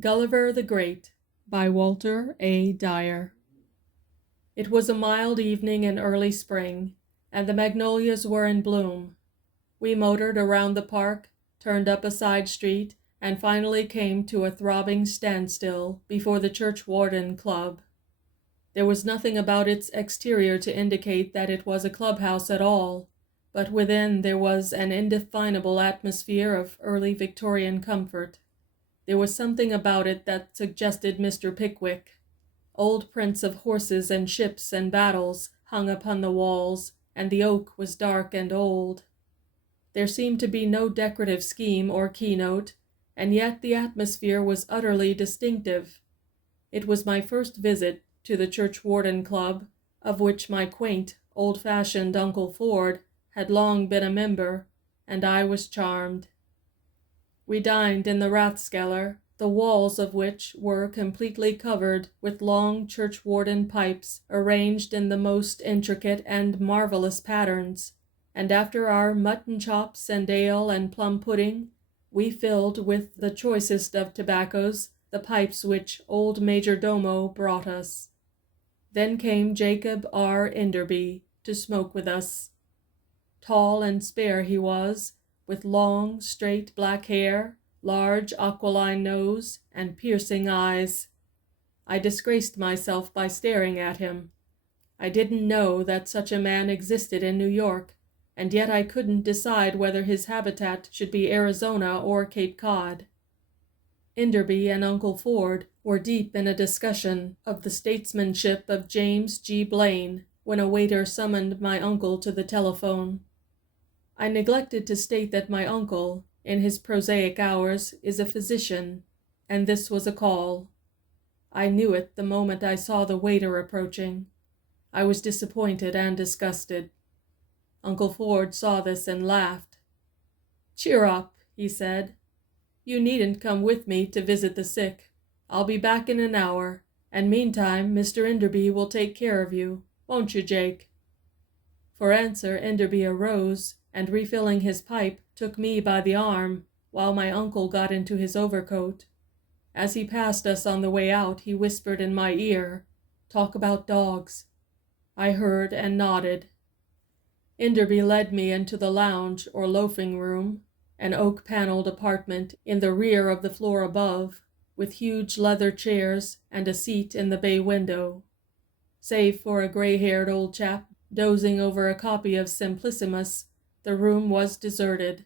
Gulliver the Great by Walter A. Dyer. It was a mild evening in early spring, and the magnolias were in bloom. We motored around the park, turned up a side street, and finally came to a throbbing standstill before the Churchwarden Club. There was nothing about its exterior to indicate that it was a clubhouse at all, but within there was an indefinable atmosphere of early Victorian comfort. There was something about it that suggested Mr. Pickwick. Old prints of horses and ships and battles hung upon the walls, and the oak was dark and old. There seemed to be no decorative scheme or keynote, and yet the atmosphere was utterly distinctive. It was my first visit to the Churchwarden Club, of which my quaint, old-fashioned Uncle Ford had long been a member, and I was charmed. We dined in the Rathskeller, the walls of which were completely covered with long churchwarden pipes arranged in the most intricate and marvelous patterns, and after our mutton chops and ale and plum pudding, we filled with the choicest of tobaccos the pipes which old Major Domo brought us. Then came Jacob R. Enderby to smoke with us. Tall and spare he was, with long, straight black hair, large aquiline nose, and piercing eyes. I disgraced myself by staring at him. I didn't know that such a man existed in New York, and yet I couldn't decide whether his habitat should be Arizona or Cape Cod. Enderby and Uncle Ford were deep in a discussion of the statesmanship of James G. Blaine when a waiter summoned my uncle to the telephone. I neglected to state that my uncle, in his prosaic hours, is a physician, and this was a call. I knew it the moment I saw the waiter approaching. I was disappointed and disgusted. Uncle Ford saw this and laughed. "Cheer up," he said. "You needn't come with me to visit the sick. I'll be back in an hour, and meantime Mr. Enderby will take care of you. Won't you, Jake?" For answer, Enderby arose, and refilling his pipe, took me by the arm, while my uncle got into his overcoat. As he passed us on the way out, he whispered in my ear, "Talk about dogs." I heard and nodded. Enderby led me into the lounge or loafing room, an oak-paneled apartment in the rear of the floor above, with huge leather chairs and a seat in the bay window. Save for a gray-haired old chap dozing over a copy of Simplicissimus, the room was deserted.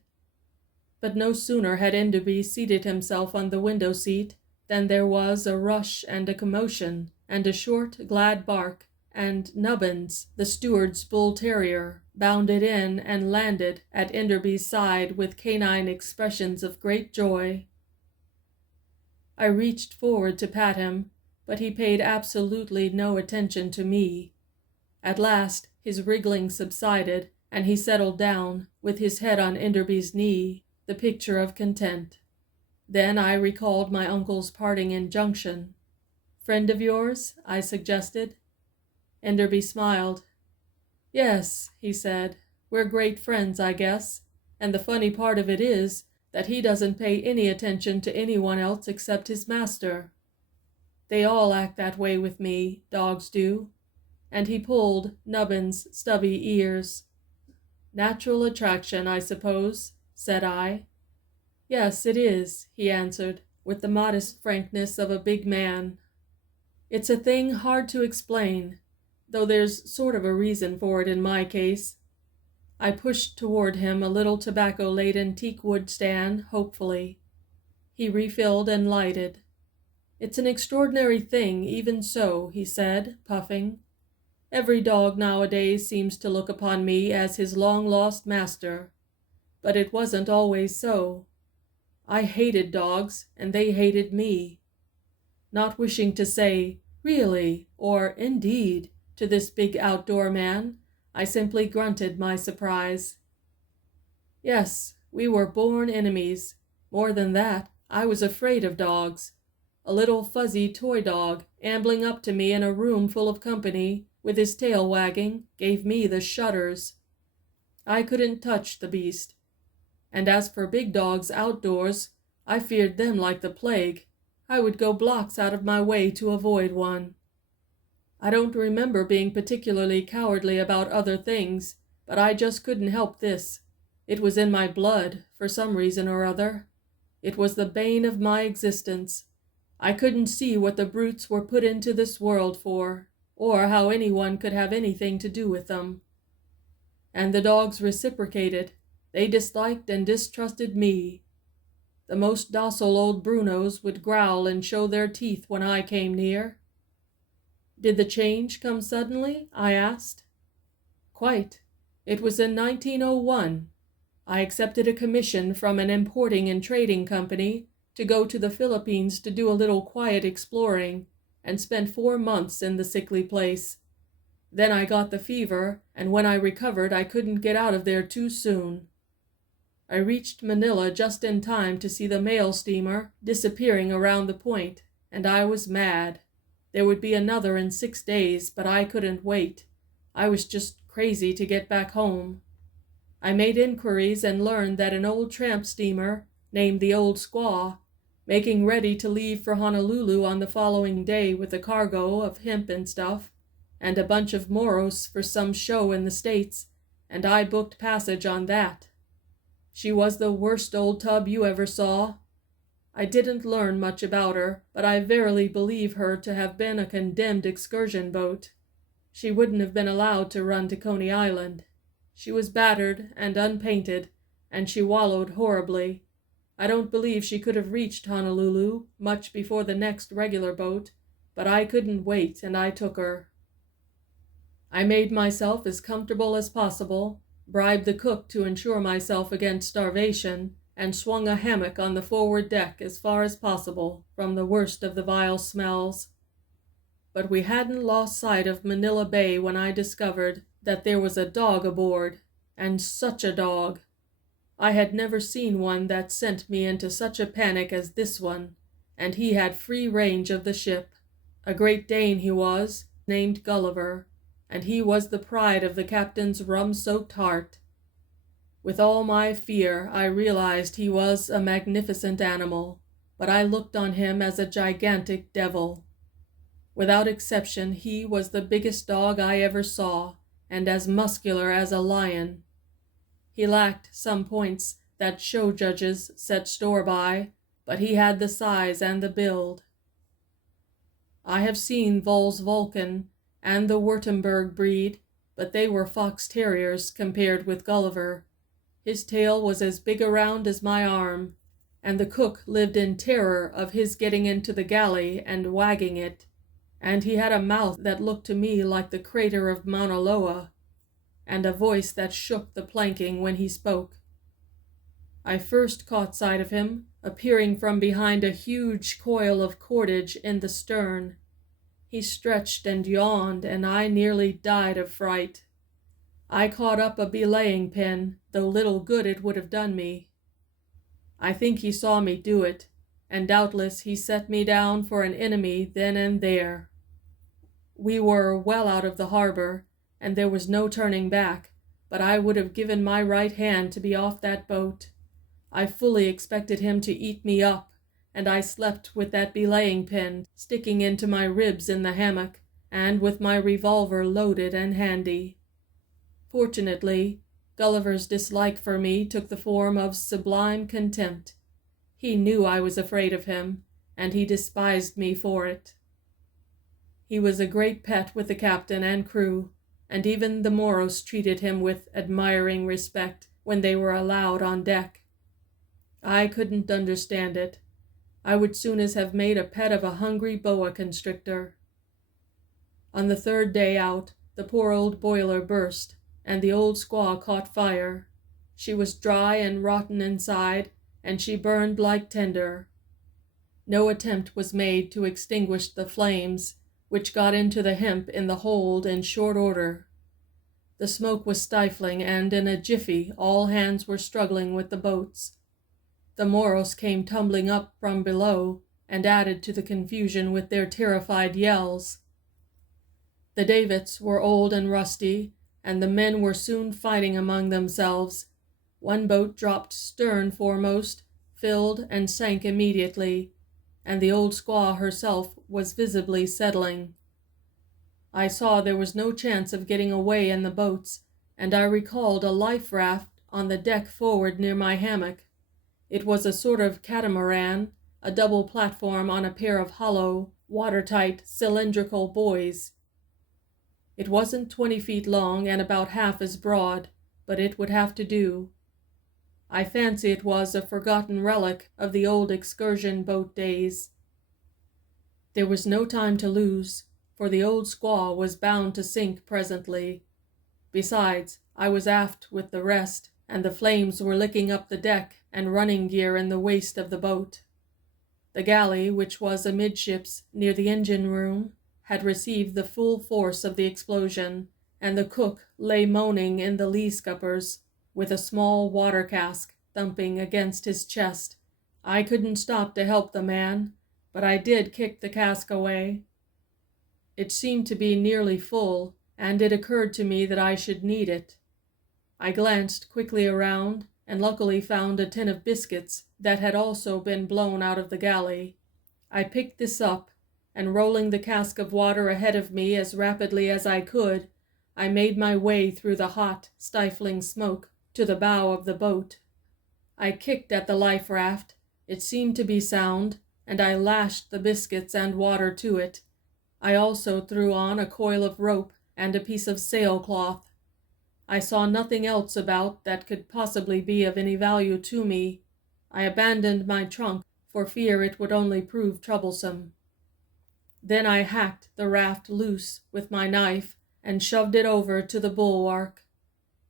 But no sooner had Enderby seated himself on the window seat than there was a rush and a commotion, and a short, glad bark, and Nubbins, the steward's bull-terrier, bounded in and landed at Enderby's side with canine expressions of great joy. I reached forward to pat him, but he paid absolutely no attention to me. At last his wriggling subsided, and he settled down, with his head on Enderby's knee, the picture of content. Then I recalled my uncle's parting injunction. "Friend of yours?" I suggested. Enderby smiled. "Yes," he said, "we're great friends, I guess, and the funny part of it is that he doesn't pay any attention to anyone else except his master. They all act that way with me, dogs do," and he pulled Nubbin's stubby ears. "Natural attraction, I suppose," said I. "Yes, it is," he answered, with the modest frankness of a big man. "It's a thing hard to explain, though there's sort of a reason for it in my case." I pushed toward him a little tobacco-laden teakwood stand hopefully. He refilled and lighted. "It's an extraordinary thing, even so," he said, puffing. "Every dog nowadays seems to look upon me as his long-lost master. But it wasn't always so. I hated dogs, and they hated me." Not wishing to say, "Really," or "Indeed," to this big outdoor man, I simply grunted my surprise. "Yes, we were born enemies. More than that, I was afraid of dogs. A little fuzzy toy dog, ambling up to me in a room full of company, with his tail wagging, gave me the shudders. I couldn't touch the beast. And as for big dogs outdoors, I feared them like the plague. I would go blocks out of my way to avoid one. I don't remember being particularly cowardly about other things, but I just couldn't help this. It was in my blood, for some reason or other. It was the bane of my existence. I couldn't see what the brutes were put into this world for, or how anyone could have anything to do with them. And the dogs reciprocated. They disliked and distrusted me. The most docile old Brunos would growl and show their teeth when I came near. Did the change come suddenly? I asked. Quite. It was in 1901. I accepted a commission from an importing and trading company to go to the Philippines to do a little quiet exploring, and spent 4 months in the sickly place. Then I got the fever, and when I recovered I couldn't get out of there too soon. I reached Manila just in time to see the mail steamer disappearing around the point, and I was mad. There would be another in 6 days, but I couldn't wait. I was just crazy to get back home. I made inquiries and learned that an old tramp steamer, named the Old Squaw, making ready to leave for Honolulu on the following day with a cargo of hemp and stuff, and a bunch of Moros for some show in the States, and I booked passage on that. She was the worst old tub you ever saw. I didn't learn much about her, but I verily believe her to have been a condemned excursion boat. She wouldn't have been allowed to run to Coney Island. She was battered and unpainted, and she wallowed horribly. I don't believe she could have reached Honolulu much before the next regular boat, but I couldn't wait, and I took her. I made myself as comfortable as possible, bribed the cook to insure myself against starvation, and swung a hammock on the forward deck as far as possible from the worst of the vile smells. But we hadn't lost sight of Manila Bay when I discovered that there was a dog aboard, and such a dog. I had never seen one that sent me into such a panic as this one, and he had free range of the ship. A Great Dane he was, named Gulliver, and he was the pride of the captain's rum-soaked heart. With all my fear, I realized he was a magnificent animal, but I looked on him as a gigantic devil. Without exception, he was the biggest dog I ever saw, and as muscular as a lion. He lacked some points that show judges set store by, but he had the size and the build. I have seen Vols Vulcan and the Württemberg breed, but they were fox terriers compared with Gulliver. His tail was as big around as my arm, and the cook lived in terror of his getting into the galley and wagging it, and he had a mouth that looked to me like the crater of Mauna Loa, and a voice that shook the planking when he spoke. I first caught sight of him, appearing from behind a huge coil of cordage in the stern. He stretched and yawned, and I nearly died of fright. I caught up a belaying pin, though little good it would have done me. I think he saw me do it, and doubtless he set me down for an enemy then and there. We were well out of the harbor, and there was no turning back, but I would have given my right hand to be off that boat. I fully expected him to eat me up, and I slept with that belaying pin sticking into my ribs in the hammock, and with my revolver loaded and handy. Fortunately, Gulliver's dislike for me took the form of sublime contempt. He knew I was afraid of him, and he despised me for it. He was a great pet with the captain and crew, and even the Moros treated him with admiring respect when they were allowed on deck. I couldn't understand it. I would soon as have made a pet of a hungry boa constrictor. On the 3rd day out, the poor old boiler burst, and the old squaw caught fire. She was dry and rotten inside, and she burned like tinder. No attempt was made to extinguish the flames, which got into the hemp in the hold in short order. The smoke was stifling, and in a jiffy all hands were struggling with the boats. The Moros came tumbling up from below, and added to the confusion with their terrified yells. The davits were old and rusty, and the men were soon fighting among themselves. One boat dropped stern foremost, filled, and sank immediately. and the old squaw herself was visibly settling. I saw there was no chance of getting away in the boats, and I recalled a life raft on the deck forward near my hammock. It was a sort of catamaran, a double platform on a pair of hollow, watertight, cylindrical buoys. It wasn't 20 feet long and about half as broad, but it would have to do. I fancy it was a forgotten relic of the old excursion boat days. There was no time to lose, for the old squaw was bound to sink presently. Besides, I was aft with the rest, and the flames were licking up the deck and running gear in the waist of the boat. The galley, which was amidships near the engine room, had received the full force of the explosion, and the cook lay moaning in the lee scuppers, with a small water cask thumping against his chest. I couldn't stop to help the man, but I did kick the cask away. It seemed to be nearly full, and it occurred to me that I should need it. I glanced quickly around, and luckily found a tin of biscuits that had also been blown out of the galley. I picked this up, and rolling the cask of water ahead of me as rapidly as I could, I made my way through the hot, stifling smoke to the bow of the boat. I kicked at the life raft. It seemed to be sound, and I lashed the biscuits and water to it. I also threw on a coil of rope and a piece of sailcloth. I saw nothing else about that could possibly be of any value to me. I abandoned my trunk for fear it would only prove troublesome. Then I hacked the raft loose with my knife and shoved it over to the bulwark.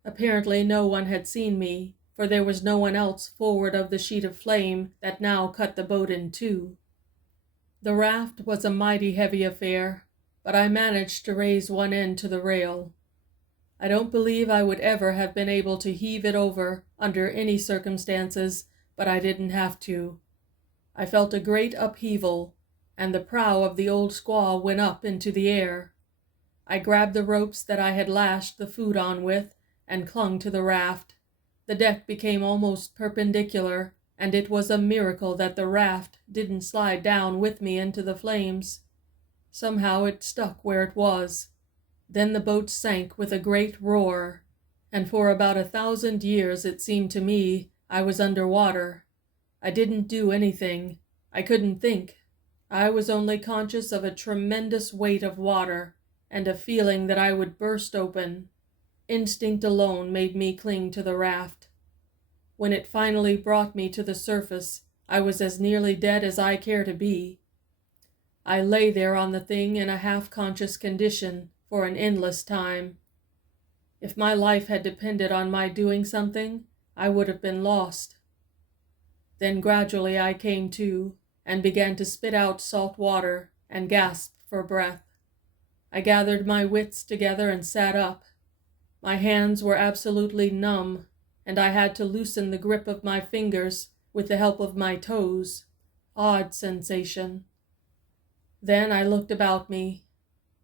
Apparently no one had seen me, for there was no one else forward of the sheet of flame that now cut the boat in two. The raft was a mighty heavy affair, but I managed to raise one end to the rail. I don't believe I would ever have been able to heave it over under any circumstances, but I didn't have to. I felt a great upheaval, and the prow of the old squaw went up into the air. I grabbed the ropes that I had lashed the food on with and clung to the raft. The deck became almost perpendicular, and it was a miracle that the raft didn't slide down with me into the flames. Somehow it stuck where it was. Then the boat sank with a great roar, and for about 1,000 years it seemed to me I was under water. I didn't do anything. I couldn't think. I was only conscious of a tremendous weight of water and a feeling that I would burst open. Instinct alone made me cling to the raft. When it finally brought me to the surface, I was as nearly dead as I care to be. I lay there on the thing in a half-conscious condition for an endless time. If my life had depended on my doing something, I would have been lost. Then gradually I came to, and began to spit out salt water and gasp for breath. I gathered my wits together and sat up. My hands were absolutely numb, and I had to loosen the grip of my fingers with the help of my toes. Odd sensation. Then I looked about me.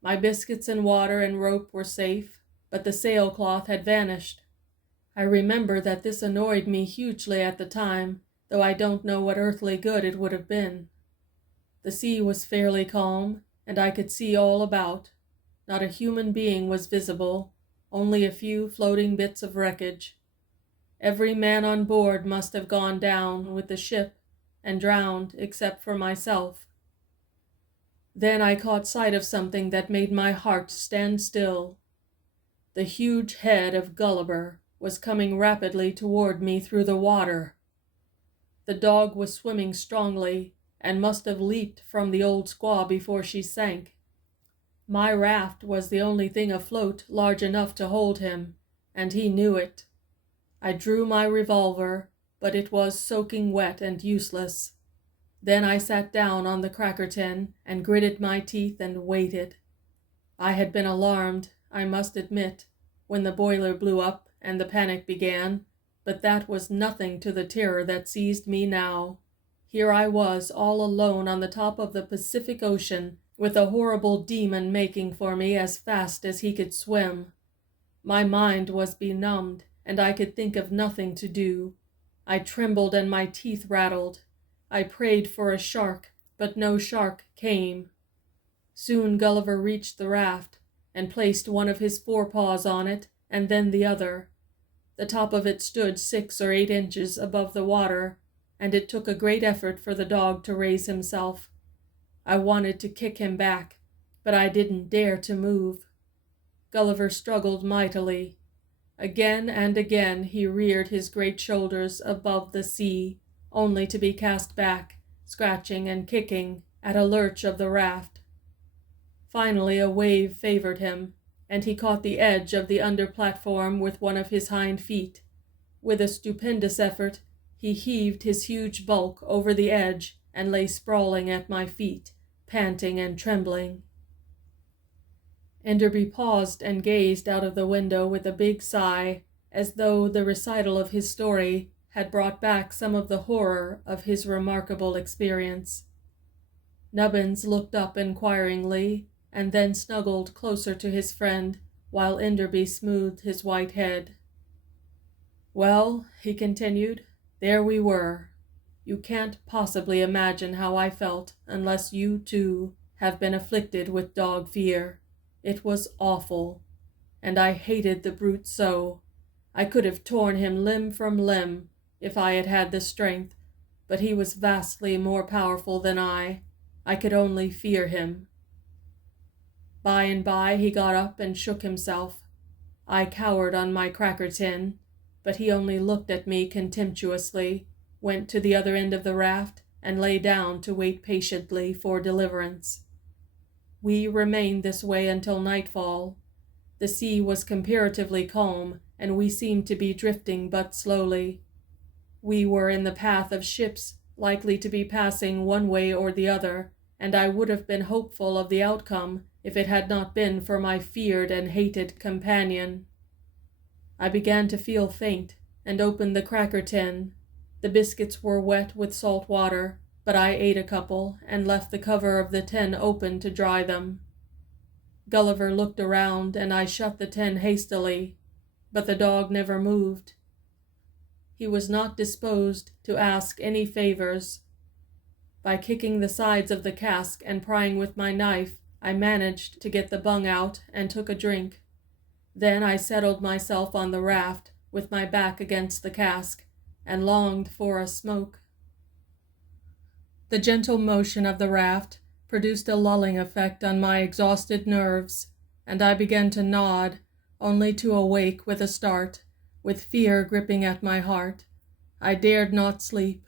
My biscuits and water and rope were safe, but the sailcloth had vanished. I remember that this annoyed me hugely at the time, though I don't know what earthly good it would have been. The sea was fairly calm, and I could see all about. Not a human being was visible, only a few floating bits of wreckage. Every man on board must have gone down with the ship and drowned except for myself. Then I caught sight of something that made my heart stand still. The huge head of Gulliver was coming rapidly toward me through the water. The dog was swimming strongly and must have leaped from the old squaw before she sank. My raft was the only thing afloat large enough to hold him, and he knew it. I drew my revolver, but it was soaking wet and useless. Then I sat down on the cracker tin and gritted my teeth and waited. I had been alarmed, I must admit, when the boiler blew up and the panic began, but that was nothing to the terror that seized me now. Here I was all alone on the top of the Pacific Ocean, with a horrible demon making for me as fast as he could swim. My mind was benumbed, and I could think of nothing to do. I trembled and my teeth rattled. I prayed for a shark, but no shark came. Soon Gulliver reached the raft, and placed one of his forepaws on it, and then the other. The top of it stood 6 or 8 inches above the water, and it took a great effort for the dog to raise himself. I wanted to kick him back, but I didn't dare to move. Gulliver struggled mightily. Again and again he reared his great shoulders above the sea, only to be cast back, scratching and kicking, at a lurch of the raft. Finally a wave favored him, and he caught the edge of the under platform with one of his hind feet. With a stupendous effort, he heaved his huge bulk over the edge and lay sprawling at my feet, panting and trembling. Enderby paused and gazed out of the window with a big sigh, as though the recital of his story had brought back some of the horror of his remarkable experience. Nubbins looked up inquiringly, and then snuggled closer to his friend, while Enderby smoothed his white head. "Well," he continued, "there we were. You can't possibly imagine how I felt unless you, too, have been afflicted with dog fear. It was awful, and I hated the brute so. I could have torn him limb from limb if I had had the strength, but he was vastly more powerful than I. I could only fear him. By and by he got up and shook himself. I cowered on my cracker tin, but he only looked at me contemptuously, went to the other end of the raft, and lay down to wait patiently for deliverance. We remained this way until nightfall. The sea was comparatively calm, and we seemed to be drifting but slowly. We were in the path of ships likely to be passing one way or the other, and I would have been hopeful of the outcome if it had not been for my feared and hated companion. I began to feel faint, and opened the cracker tin. The biscuits were wet with salt water, but I ate a couple and left the cover of the tin open to dry them. Gulliver looked around, and I shut the tin hastily, but the dog never moved. He was not disposed to ask any favors. By kicking the sides of the cask and prying with my knife, I managed to get the bung out and took a drink. Then I settled myself on the raft with my back against the cask, and longed for a smoke. The gentle motion of the raft produced a lulling effect on my exhausted nerves, and I began to nod, only to awake with a start, with fear gripping at my heart. I dared not sleep.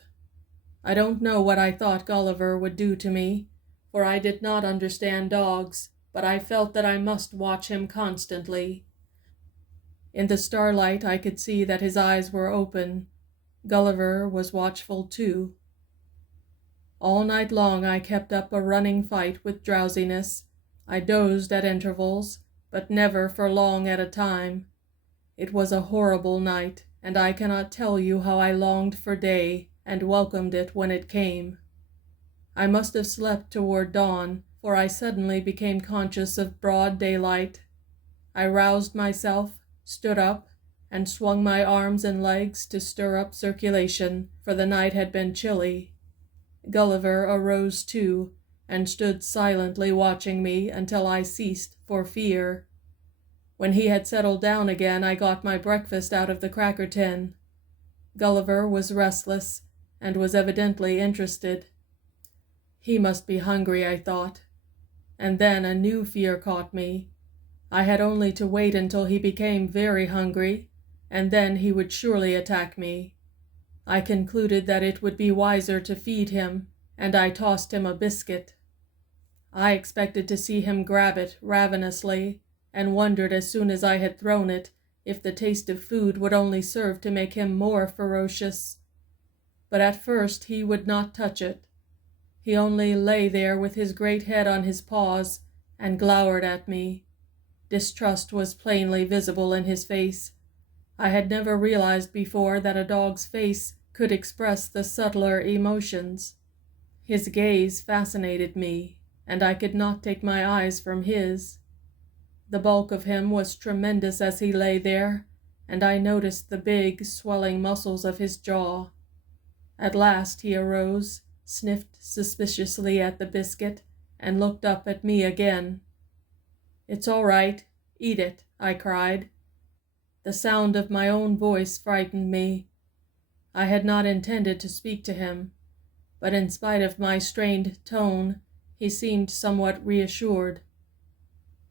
I don't know what I thought Gulliver would do to me, for I did not understand dogs, but I felt that I must watch him constantly. In the starlight I could see that his eyes were open. Gulliver was watchful too. All night long I kept up a running fight with drowsiness. I dozed at intervals, but never for long at a time. It was a horrible night, and I cannot tell you how I longed for day and welcomed it when it came. I must have slept toward dawn, for I suddenly became conscious of broad daylight. I roused myself, stood up, and swung my arms and legs to stir up circulation, for the night had been chilly. Gulliver arose too, and stood silently watching me until I ceased for fear. When he had settled down again, I got my breakfast out of the cracker tin. Gulliver was restless, and was evidently interested. He must be hungry, I thought. And then a new fear caught me. I had only to wait until he became very hungry, and then he would surely attack me. I concluded that it would be wiser to feed him, and I tossed him a biscuit. I expected to see him grab it ravenously, and wondered as soon as I had thrown it if the taste of food would only serve to make him more ferocious. But at first he would not touch it. He only lay there with his great head on his paws and glowered at me. Distrust was plainly visible in his face. I had never realized before that a dog's face could express the subtler emotions. His gaze fascinated me, and I could not take my eyes from his. The bulk of him was tremendous as he lay there, and I noticed the big, swelling muscles of his jaw. At last he arose, sniffed suspiciously at the biscuit, and looked up at me again. "It's all right. Eat it," I cried. The sound of my own voice frightened me. I had not intended to speak to him, but in spite of my strained tone, he seemed somewhat reassured.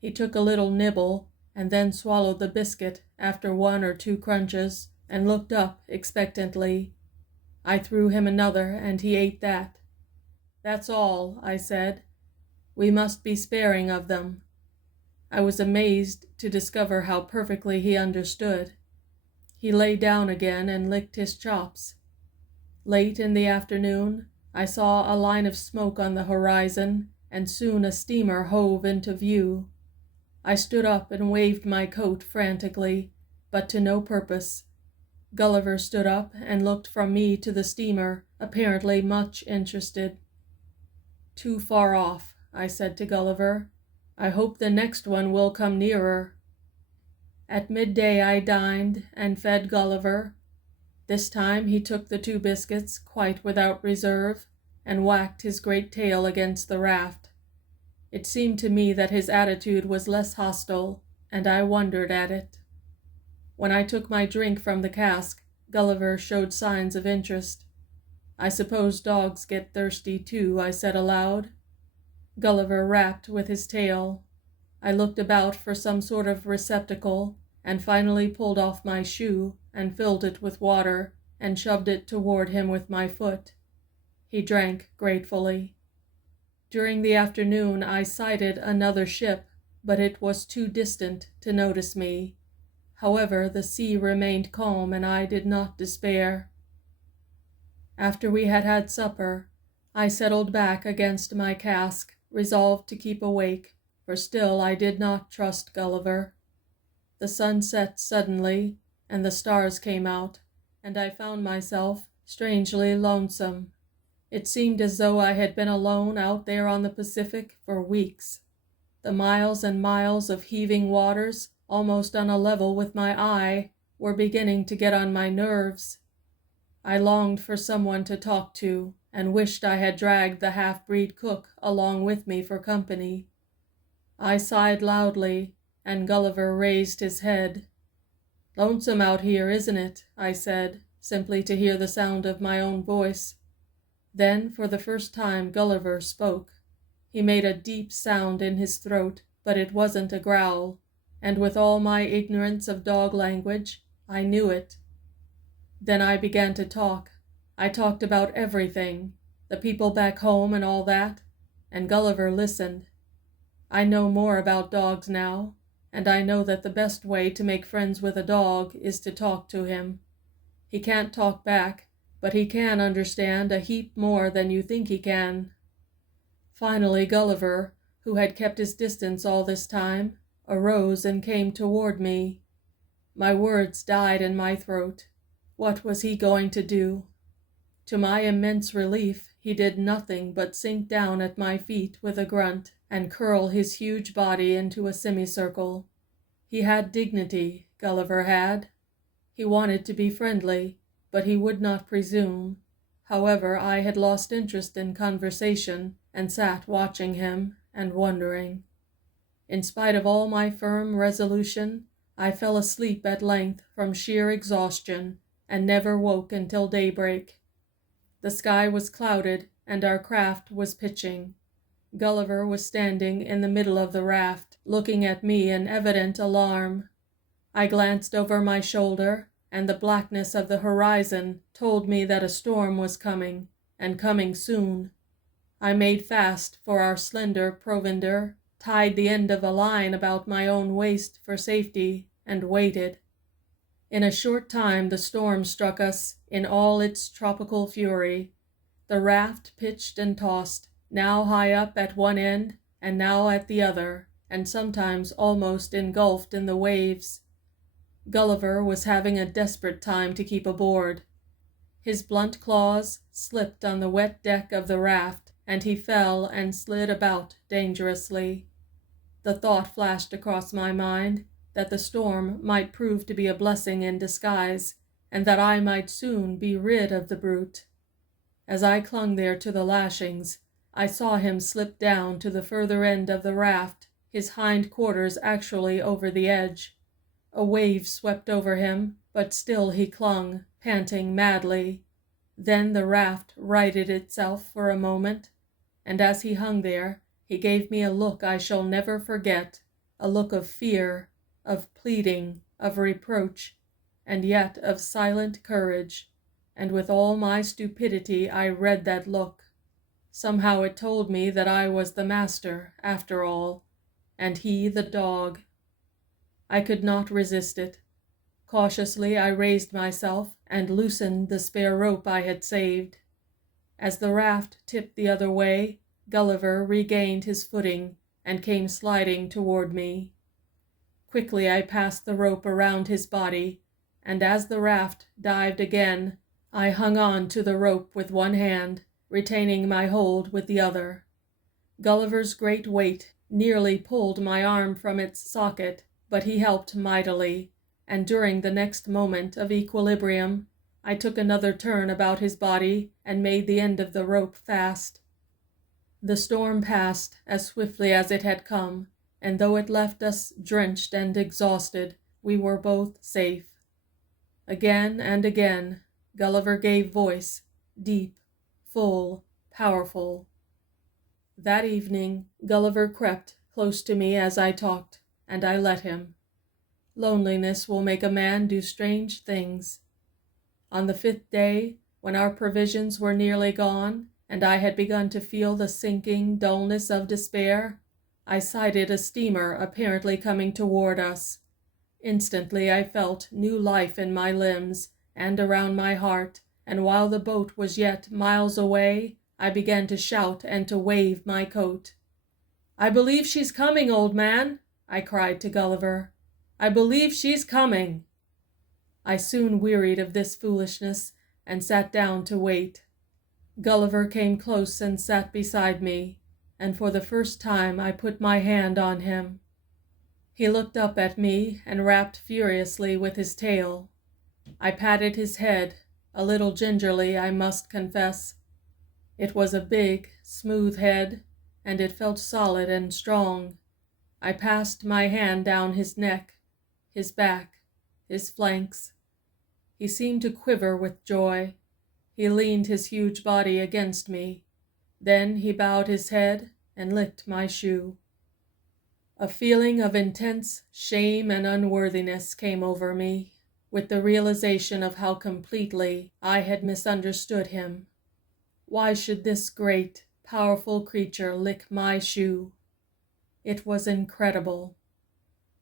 He took a little nibble, and then swallowed the biscuit after 1 or 2 crunches, and looked up expectantly. I threw him another, and he ate that. "That's all," I said. "We must be sparing of them." I was amazed to discover how perfectly he understood. He lay down again and licked his chops. Late in the afternoon, I saw a line of smoke on the horizon, and soon a steamer hove into view. I stood up and waved my coat frantically, but to no purpose. Gulliver stood up and looked from me to the steamer, apparently much interested. "Too far off," I said to Gulliver. "I hope the next one will come nearer." At midday I dined and fed Gulliver. This time he took the 2 biscuits quite without reserve, and whacked his great tail against the raft. It seemed to me that his attitude was less hostile, and I wondered at it. When I took my drink from the cask, Gulliver showed signs of interest. "I suppose dogs get thirsty too," I said aloud. Gulliver rapped with his tail. I looked about for some sort of receptacle, and finally pulled off my shoe and filled it with water and shoved it toward him with my foot. He drank gratefully. During the afternoon I sighted another ship, but it was too distant to notice me. However, the sea remained calm, and I did not despair. After we had had supper, I settled back against my cask, resolved to keep awake, for still I did not trust Gulliver. The sun set suddenly, and the stars came out, and I found myself strangely lonesome. It seemed as though I had been alone out there on the Pacific for weeks. The miles and miles of heaving waters, almost on a level with my eye, were beginning to get on my nerves. I longed for someone to talk to, and wished I had dragged the half-breed cook along with me for company. I sighed loudly, and Gulliver raised his head. "Lonesome out here, isn't it?" I said, simply to hear the sound of my own voice. Then, for the first time, Gulliver spoke. He made a deep sound in his throat, but it wasn't a growl, and with all my ignorance of dog language, I knew it. Then I began to talk. I talked about everything, the people back home and all that, and Gulliver listened. I know more about dogs now, and I know that the best way to make friends with a dog is to talk to him. He can't talk back, but he can understand a heap more than you think he can. Finally Gulliver, who had kept his distance all this time, arose and came toward me. My words died in my throat. What was he going to do? To my immense relief, he did nothing but sink down at my feet with a grunt and curl his huge body into a semicircle. He had dignity, Gulliver had. He wanted to be friendly, but he would not presume. However, I had lost interest in conversation and sat watching him and wondering. In spite of all my firm resolution, I fell asleep at length from sheer exhaustion and never woke until daybreak. The sky was clouded and our craft was pitching. Gulliver was standing in the middle of the raft, looking at me in evident alarm. I glanced over my shoulder, and the blackness of the horizon told me that a storm was coming, and coming soon. I made fast for our slender provender, tied the end of a line about my own waist for safety, and waited. In a short time the storm struck us in all its tropical fury. The raft pitched and tossed, now high up at one end and now at the other, and sometimes almost engulfed in the waves. Gulliver was having a desperate time to keep aboard. His blunt claws slipped on the wet deck of the raft, and he fell and slid about dangerously. The thought flashed across my mind that the storm might prove to be a blessing in disguise, and that I might soon be rid of the brute. As I clung there to the lashings, I saw him slip down to the further end of the raft, his hind quarters actually over the edge. A wave swept over him, but still he clung, panting madly. Then the raft righted itself for a moment, and as he hung there, he gave me a look I shall never forget, a look of fear, of pleading, of reproach, and yet of silent courage, and with all my stupidity I read that look. Somehow it told me that I was the master, after all, and he the dog. I could not resist it. Cautiously I raised myself and loosened the spare rope I had saved. As the raft tipped the other way, Gulliver regained his footing and came sliding toward me. Quickly I passed the rope around his body, and as the raft dived again, I hung on to the rope with one hand, retaining my hold with the other. Gulliver's great weight nearly pulled my arm from its socket, but he helped mightily, and during the next moment of equilibrium, I took another turn about his body and made the end of the rope fast. The storm passed as swiftly as it had come, and though it left us drenched and exhausted, we were both safe. Again and again, Gulliver gave voice, deep, full, powerful. That evening, Gulliver crept close to me as I talked, and I let him. Loneliness will make a man do strange things. On the 5th day, when our provisions were nearly gone, and I had begun to feel the sinking dullness of despair, I sighted a steamer apparently coming toward us. Instantly I felt new life in my limbs and around my heart, and while the boat was yet miles away, I began to shout and to wave my coat. "I believe she's coming, old man," I cried to Gulliver. "I believe she's coming." I soon wearied of this foolishness and sat down to wait. Gulliver came close and sat beside me, and for the first time I put my hand on him. He looked up at me and rapped furiously with his tail. I patted his head, a little gingerly, I must confess. It was a big, smooth head, and it felt solid and strong. I passed my hand down his neck, his back, his flanks. He seemed to quiver with joy. He leaned his huge body against me. Then he bowed his head and licked my shoe. A feeling of intense shame and unworthiness came over me, with the realization of how completely I had misunderstood him. Why should this great, powerful creature lick my shoe? It was incredible.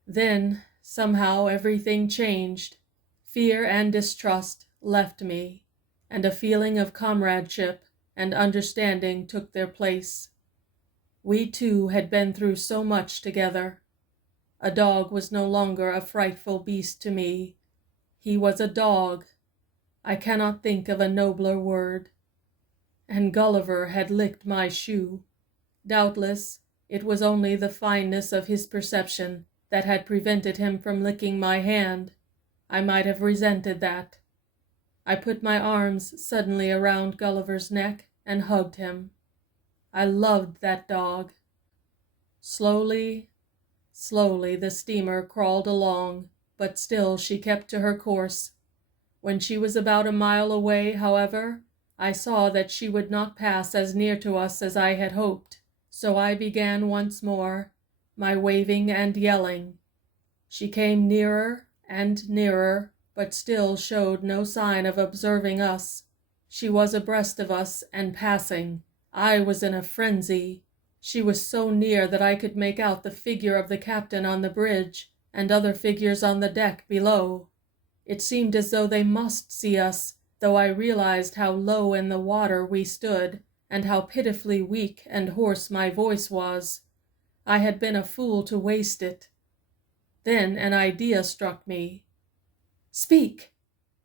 Then, somehow, everything changed. Fear and distrust left me, and a feeling of comradeship and understanding took their place. We two had been through so much together. A dog was no longer a frightful beast to me. He was a dog. I cannot think of a nobler word. And Gulliver had licked my shoe. Doubtless, it was only the fineness of his perception that had prevented him from licking my hand. I might have resented that. I put my arms suddenly around Gulliver's neck and hugged him. I loved that dog. Slowly, slowly the steamer crawled along, but still she kept to her course. When she was about a mile away, however, I saw that she would not pass as near to us as I had hoped, so I began once more, my waving and yelling. She came nearer and nearer, but still showed no sign of observing us. She was abreast of us and passing. I was in a frenzy. She was so near that I could make out the figure of the captain on the bridge and other figures on the deck below. It seemed as though they must see us, though I realized how low in the water we stood and how pitifully weak and hoarse my voice was. I had been a fool to waste it. Then an idea struck me. "Speak!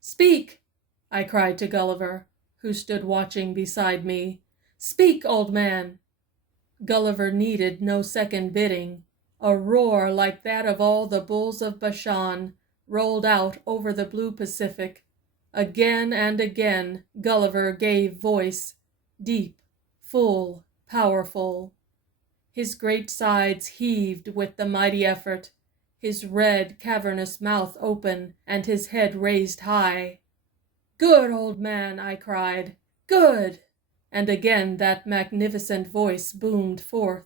Speak!" I cried to Gulliver, who stood watching beside me. "Speak, old man!" Gulliver needed no second bidding. A roar like that of all the bulls of Bashan rolled out over the blue Pacific. Again and again Gulliver gave voice, deep, full, powerful. His great sides heaved with the mighty effort, his red, cavernous mouth open, and his head raised high. "Good, old man!" I cried. "Good!" And again that magnificent voice boomed forth.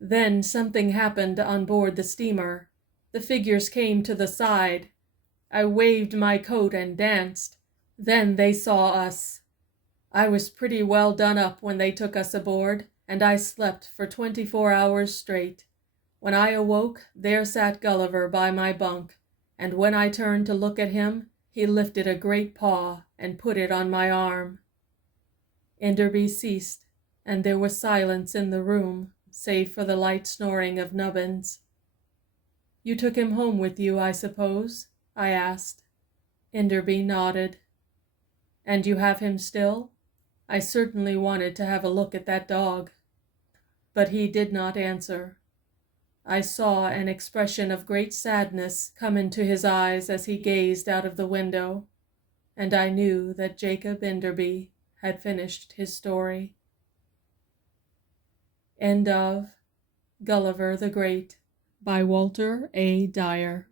Then something happened on board the steamer. The figures came to the side. I waved my coat and danced. Then they saw us. I was pretty well done up when they took us aboard, and I slept for 24 hours straight. When I awoke, there sat Gulliver by my bunk, and when I turned to look at him, he lifted a great paw and put it on my arm. Enderby ceased, and there was silence in the room, save for the light snoring of Nubbins. "You took him home with you, I suppose?" I asked. Enderby nodded. "And you have him still? I certainly wanted to have a look at that dog." But he did not answer. I saw an expression of great sadness come into his eyes as he gazed out of the window, and I knew that Jacob Enderby had finished his story. End of Gulliver the Great by Walter A. Dyer.